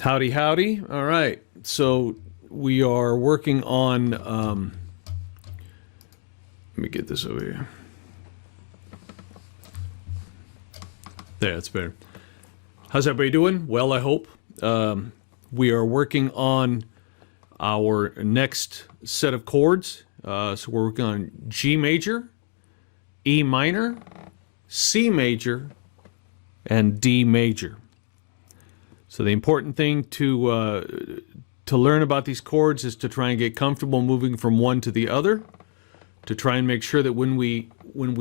Howdy, howdy. All right. So we are working on, let me get this over here. There, that's better. How's everybody doing? Well, I hope. We are working on our next set of chords. So we're working on G major, E minor, C major, and D major. So the important thing to learn about these chords is to try and get comfortable moving from one to the other, to try and make sure that when we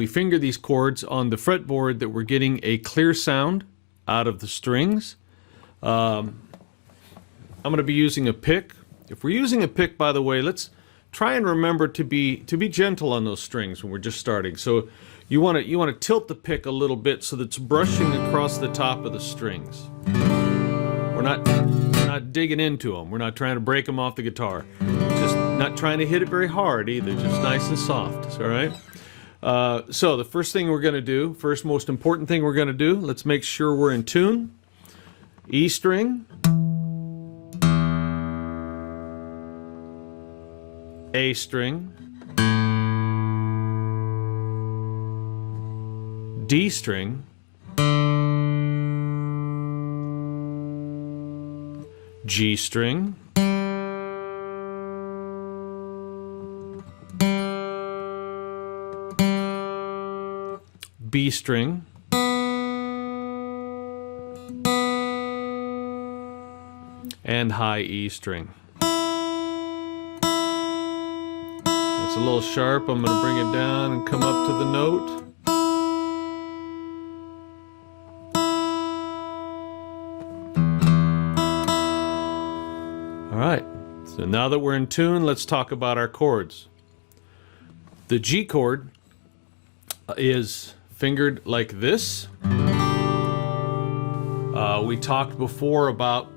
finger these chords on the fretboard that we're getting a clear sound out of the strings. I'm going to be using a pick. If we're using a pick, by the way, let's try and remember to be gentle on those strings when we're just starting. So you want to tilt the pick a little bit so that it's brushing across the top of the strings. We're not digging into them. We're not trying to break them off the guitar. Just not trying to hit it very hard either. Just nice and soft. All right. So the first thing we're going to do, first most important thing we're going to do, let's make sure we're in tune. E string, A string, D string, G string, B string, and high E string. It's a little sharp. I'm going to bring it down and come up to the note. All right, so now that we're in tune, let's talk about our chords. The G chord is fingered like this. We talked before about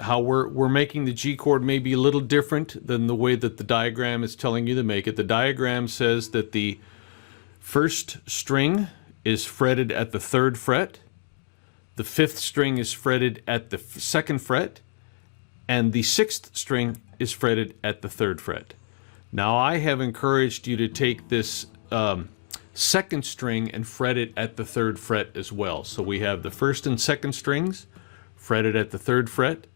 how we're making the G chord maybe a little different than the way that the diagram is telling you to make it. The diagram says that the first string is fretted at the 3rd fret, the 5th string is fretted at the 2nd fret, and the 6th string is fretted at the 3rd fret. Now I have encouraged you to take this 2nd string and fret it at the 3rd fret as well. So we have the 1st and 2nd strings fretted at the 3rd fret,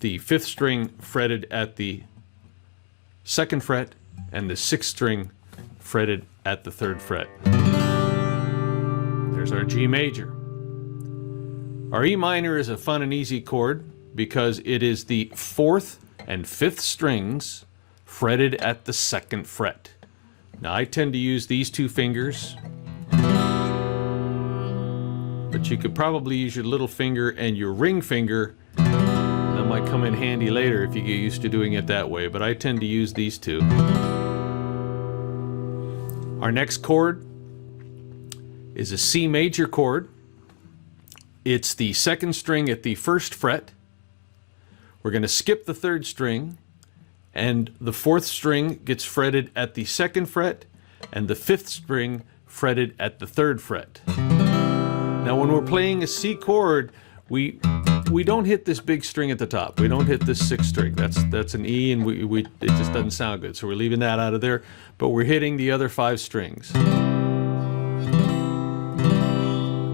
the 5th string fretted at the 2nd fret, and the 6th string fretted at the 3rd fret. There's our G major. Our E minor is a fun and easy chord because it is the 4th and 5th strings fretted at the 2nd fret. Now I tend to use these two fingers, but you could probably use your little finger and your ring finger. That might come in handy later if you get used to doing it that way, but I tend to use these two. Our next chord is a C major chord. It's the 2nd string at the 1st fret. We're going to skip the 3rd string, and the 4th string gets fretted at the 2nd fret, and the 5th string fretted at the 3rd fret. Now when we're playing a C chord, we don't hit this big string at the top. We don't hit this 6th string. That's an E, and it just doesn't sound good. So we're leaving that out of there, but we're hitting the other 5 strings.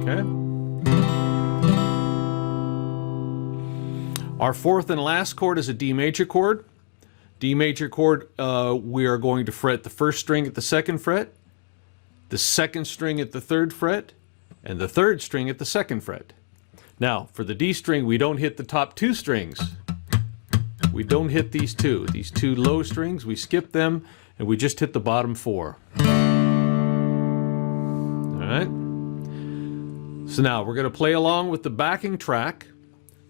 Okay? Our 4th and last chord is a D major chord. D major chord, we are going to fret the 1st string at the 2nd fret, the 2nd string at the 3rd fret, and the 3rd string at the 2nd fret. Now, for the D string, we don't hit the top 2 strings. We don't hit these two low strings. We skip them, and we just hit the bottom 4. All right? So now, we're going to play along with the backing track,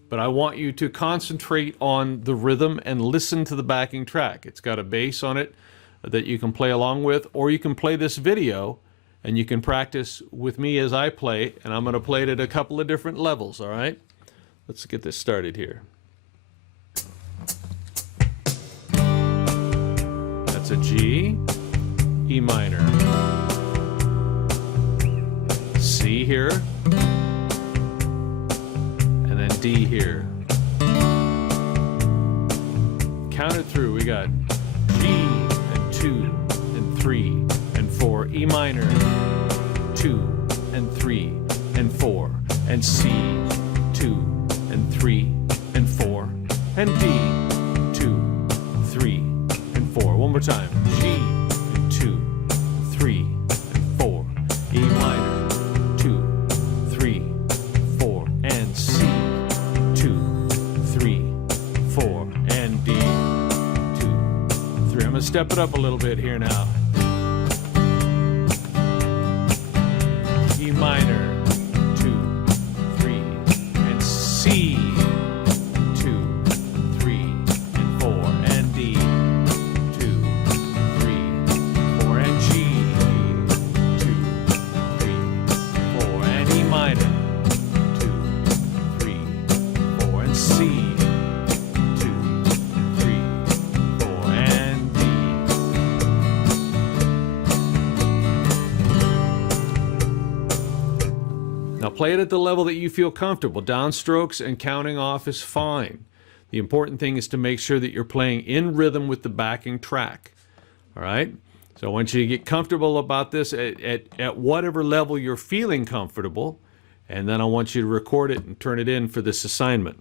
but I want you to concentrate on the rhythm and listen to the backing track. It's got a bass on it that you can play along with, or you can play this video and you can practice with me as I play, and I'm going to play it at a couple of different levels, all right? Let's get this started here. That's a G, E minor, C here, and then D here. Count it through. We got G and 2 and 3 and 4, E minor, 2 and 3 and 4, and C, 2 and 3 and 4, and D, 2, 3 and 4. One more time. G and 2, 3 and 4, E minor, 2, 3, 4, and C, 2, 3, 4, and D, 2, 3. I'm going to step it up a little bit here now. E minor, 2, 3, and C, 2, 3, and 4, and D, 2, 3, 4, and G, 2, 3, 4, and E minor, 2, 3, 4, and C, 2, 3, 4, and D. Now play it at the level that you feel comfortable. Downstrokes and counting off is fine. The important thing is to make sure that you're playing in rhythm with the backing track. All right? So I want you to get comfortable about this at whatever level you're feeling comfortable, and then I want you to record it and turn it in for this assignment.